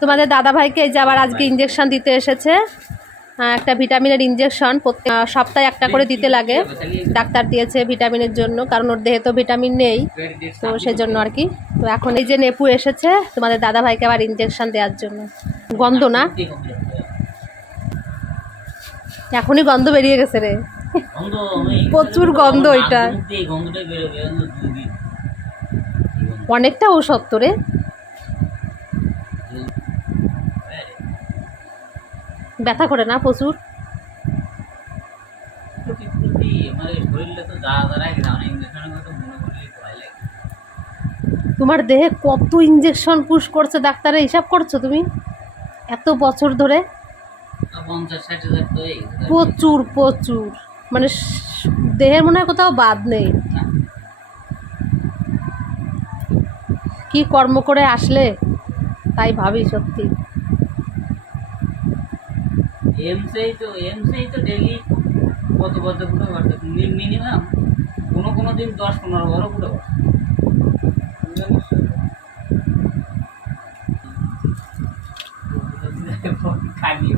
তোমাদের দাদাভাইকে এই যে আবার আজকে ইঞ্জেকশন দিতে এসেছে, একটা ভিটামিনের ইঞ্জেকশন সপ্তাহে একটা করে দিতে লাগে, ডাক্তার দিয়েছে ভিটামিনের জন্য, কারণ ওর দেহে তো ভিটামিন নেই, তো সেজন্য আর কি। তো এখন এই যে নেপু এসেছে তোমাদের দাদাভাইকে আবার ইঞ্জেকশন দেওয়ার জন্য। গন্ধ না, এখনই গন্ধ বেরিয়ে গেছে রে, প্রচুর গন্ধ ওইটা, অনেকটা ঔষধ তো রে। ব্যথা করে না প্রচুর? তোমার দেহে কত ইঞ্জেকশন পুশ করছে ডাক্তারে, হিসাব করছো তুমি এত বছর ধরে? প্রচুর প্রচুর, মানে দেহের মনে হয় কোথাও বাদ নেই। কি কর্ম করে আসলে তাই ভাবি সত্যি। এমসেই তো ডেইলি কত ফুটে করতে মিনিমাম কোনো দিন 10-15 বারও ফুটে খালি